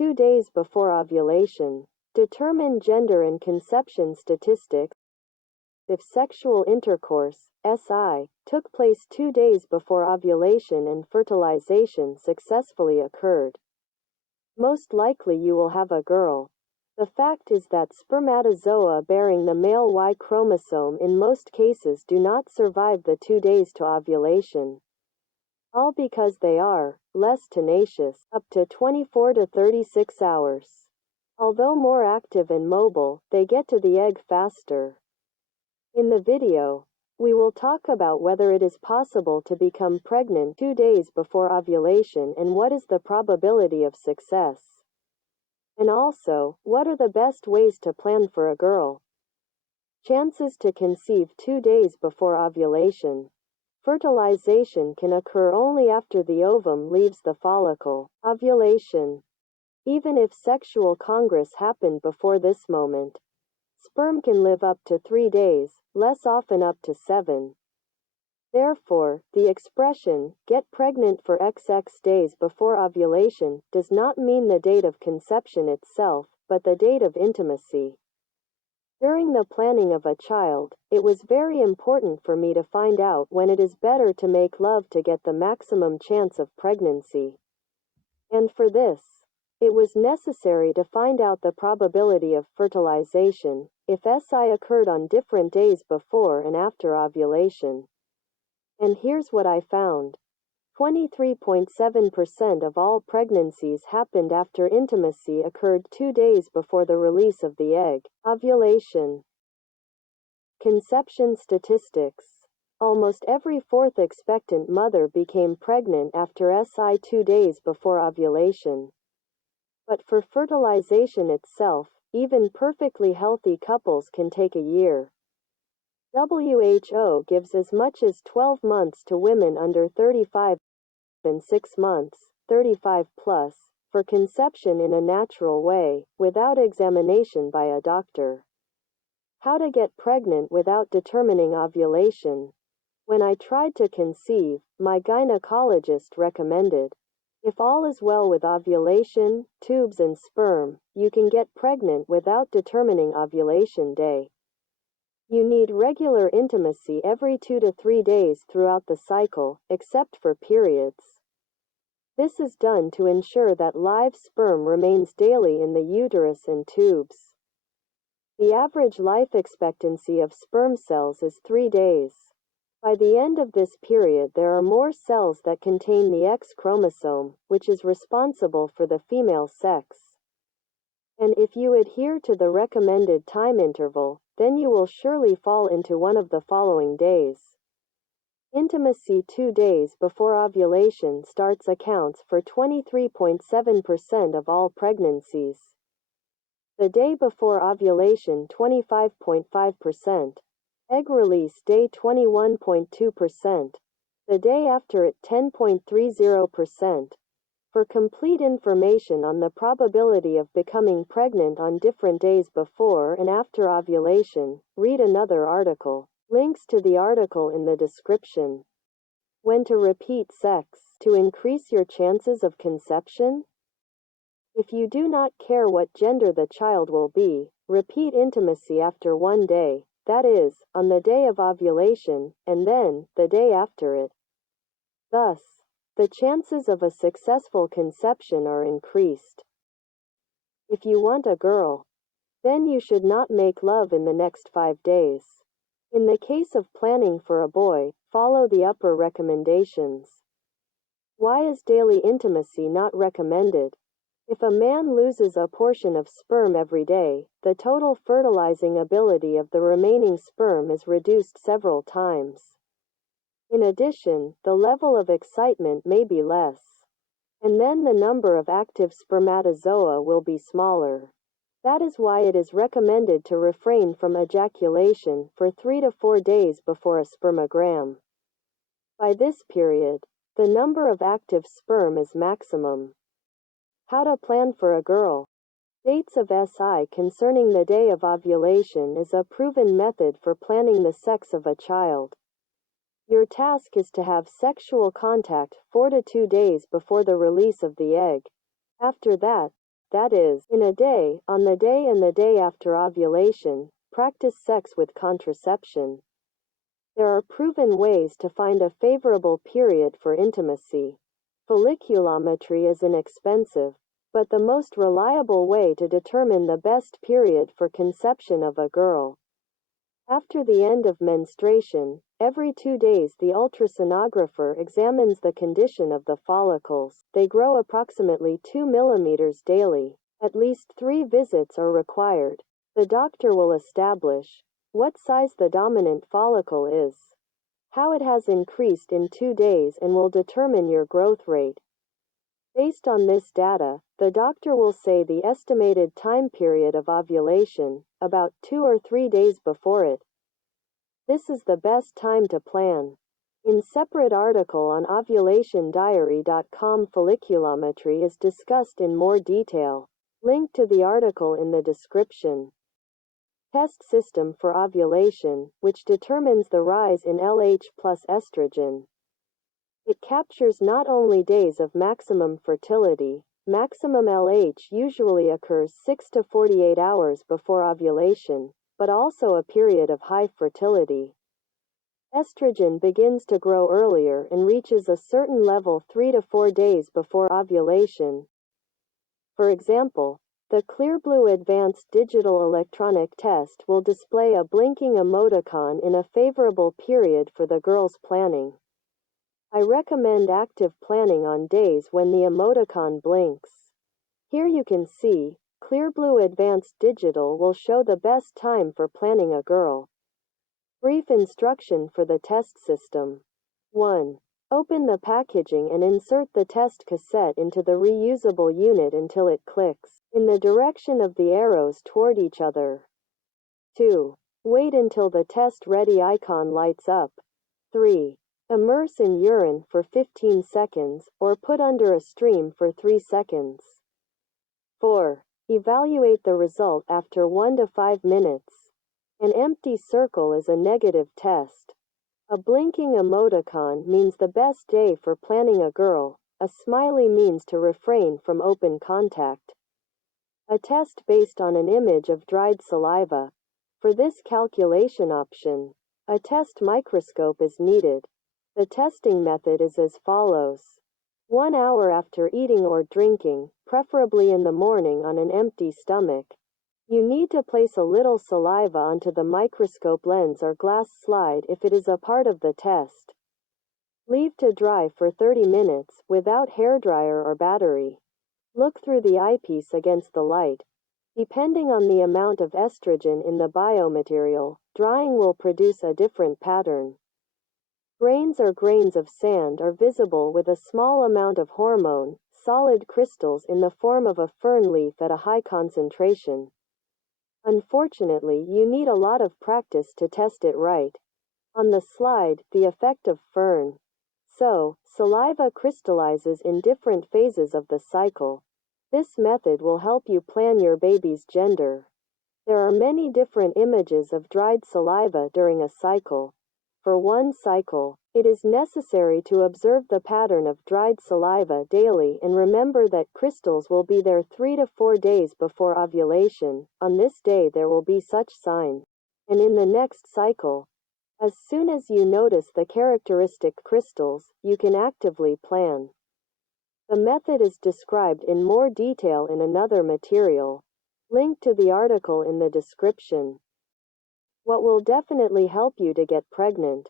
2 days before ovulation. Determine gender and conception statistics. If sexual intercourse, SI, took place 2 days before ovulation and fertilization successfully occurred, most likely you will have a girl. The fact is that spermatozoa bearing the male Y chromosome in most cases do not survive the 2 days to ovulation. All because they are less tenacious, up to 24 to 36 hours. Although more active and mobile, they get to the egg faster. In the video, we will talk about whether it is possible to become pregnant 2 days before ovulation and what is the probability of success. And also, what are the best ways to plan for a girl? Chances to conceive 2 days before ovulation. Fertilization can occur only after the ovum leaves the follicle. Ovulation. Even if sexual congress happened before this moment, sperm can live up to 3 days, less often up to 7. Therefore, the expression, get pregnant for XX days before ovulation, does not mean the date of conception itself, but the date of intimacy. During the planning of a child, it was very important for me to find out when it is better to make love to get the maximum chance of pregnancy. And for this, it was necessary to find out the probability of fertilization, if SI occurred on different days before and after ovulation. And here's what I found. 23.7% of all pregnancies happened after intimacy occurred 2 days before the release of the egg. Ovulation. Conception statistics. Almost every fourth expectant mother became pregnant after SI 2 days before ovulation. But for fertilization itself, even perfectly healthy couples can take a year. WHO gives as much as 12 months to women under 35 and 6 months, 35 plus, for conception in a natural way, without examination by a doctor. How to get pregnant without determining ovulation. When I tried to conceive, my gynecologist recommended, if all is well with ovulation, tubes and sperm, you can get pregnant without determining ovulation day. You need regular intimacy every 2 to 3 days throughout the cycle, except for periods. This is done to ensure that live sperm remains daily in the uterus and tubes. The average life expectancy of sperm cells is 3 days. By the end of this period there are more cells that contain the X chromosome, which is responsible for the female sex. And if you adhere to the recommended time interval, then you will surely fall into one of the following days. Intimacy 2 days before ovulation starts accounts for 23.7% of all pregnancies. The day before ovulation 25.5%. Egg release day 21.2%. The day after it 10.30%. For complete information on the probability of becoming pregnant on different days before and after ovulation, read another article. Links to the article in the description. When to repeat sex to increase your chances of conception? If you do not care what gender the child will be, repeat intimacy after 1 day, that is, on the day of ovulation, and then, the day after it. Thus, the chances of a successful conception are increased. If you want a girl, then you should not make love in the next 5 days. In the case of planning for a boy, follow the upper recommendations. Why is daily intimacy not recommended? If a man loses a portion of sperm every day, the total fertilizing ability of the remaining sperm is reduced several times. In addition, the level of excitement may be less. And then the number of active spermatozoa will be smaller. That is why it is recommended to refrain from ejaculation for 3 to 4 days before a spermogram. By this period, the number of active sperm is maximum. How to plan for a girl. Dates of SI concerning the day of ovulation is a proven method for planning the sex of a child. Your task is to have sexual contact 4 to 2 days before the release of the egg. After that, that is, in a day, on the day and the day after ovulation, practice sex with contraception. There are proven ways to find a favorable period for intimacy. Folliculometry is inexpensive, but the most reliable way to determine the best period for conception of a girl. After the end of menstruation, every 2 days the ultrasonographer examines the condition of the follicles. They grow approximately 2 millimeters daily. At least 3 visits are required. The doctor will establish what size the dominant follicle is, how it has increased in 2 days, and will determine your growth rate. Based on this data, the doctor will say the estimated time period of ovulation, about 2 or 3 days before it. This is the best time to plan. In separate article on ovulationdiary.com, folliculometry is discussed in more detail. Link to the article in the description. Test system for ovulation, which determines the rise in LH plus estrogen. It captures not only days of maximum fertility. Maximum LH usually occurs 6 to 48 hours before ovulation, but also a period of high fertility. Estrogen begins to grow earlier and reaches a certain level 3 to 4 days before ovulation. For example, the Clearblue Advanced Digital Electronic Test will display a blinking emoticon in a favorable period for the girl's planning. I recommend active planning on days when the emoticon blinks. Here you can see, Clearblue Advanced Digital will show the best time for planning a girl. Brief instruction for the test system. 1. Open the packaging and insert the test cassette into the reusable unit until it clicks in the direction of the arrows toward each other. 2. Wait until the test ready icon lights up. 3. Immerse in urine for 15 seconds, or put under a stream for 3 seconds. 4. Evaluate the result after 1 to 5 minutes. An empty circle is a negative test. A blinking emoticon means the best day for planning a girl. A smiley means to refrain from open contact. A test based on an image of dried saliva. For this calculation option, a test microscope is needed. The testing method is as follows. 1 hour after eating or drinking, preferably in the morning on an empty stomach, you need to place a little saliva onto the microscope lens or glass slide if it is a part of the test. Leave to dry for 30 minutes, without hairdryer or battery. Look through the eyepiece against the light. Depending on the amount of estrogen in the biomaterial, drying will produce a different pattern. Grains or grains of sand are visible with a small amount of hormone, solid crystals in the form of a fern leaf at a high concentration. Unfortunately, you need a lot of practice to test it right. On the slide, the effect of fern. So, saliva crystallizes in different phases of the cycle. This method will help you plan your baby's gender. There are many different images of dried saliva during a cycle. For one cycle, it is necessary to observe the pattern of dried saliva daily and remember that crystals will be there 3 to 4 days before ovulation. On this day there will be such sign. And in the next cycle, as soon as you notice the characteristic crystals, you can actively plan. The method is described in more detail in another material. Link to the article in the description. What will definitely help you to get pregnant?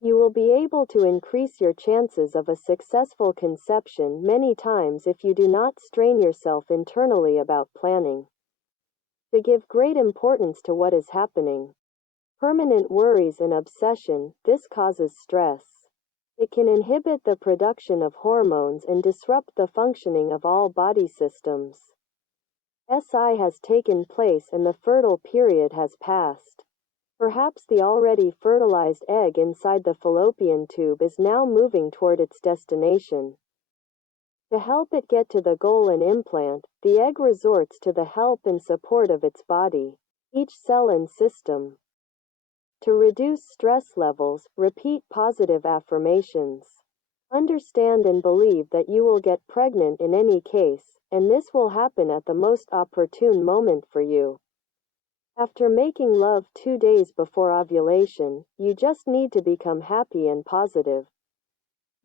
You will be able to increase your chances of a successful conception many times if you do not strain yourself internally about planning. To give great importance to what is happening. Permanent worries and obsession, this causes stress. It can inhibit the production of hormones and disrupt the functioning of all body systems. SI has taken place and the fertile period has passed. Perhaps the already fertilized egg inside the fallopian tube is now moving toward its destination. To help it get to the goal and implant, the egg resorts to the help and support of its body, each cell and system. To reduce stress levels, repeat positive affirmations. Understand and believe that you will get pregnant in any case, and this will happen at the most opportune moment for you. After making love 2 days before ovulation, you just need to become happy and positive.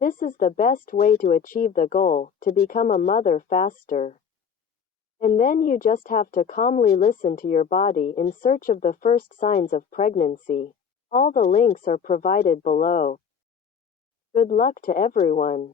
This is the best way to achieve the goal, to become a mother faster. And then you just have to calmly listen to your body in search of the first signs of pregnancy. All the links are provided below. Good luck to everyone.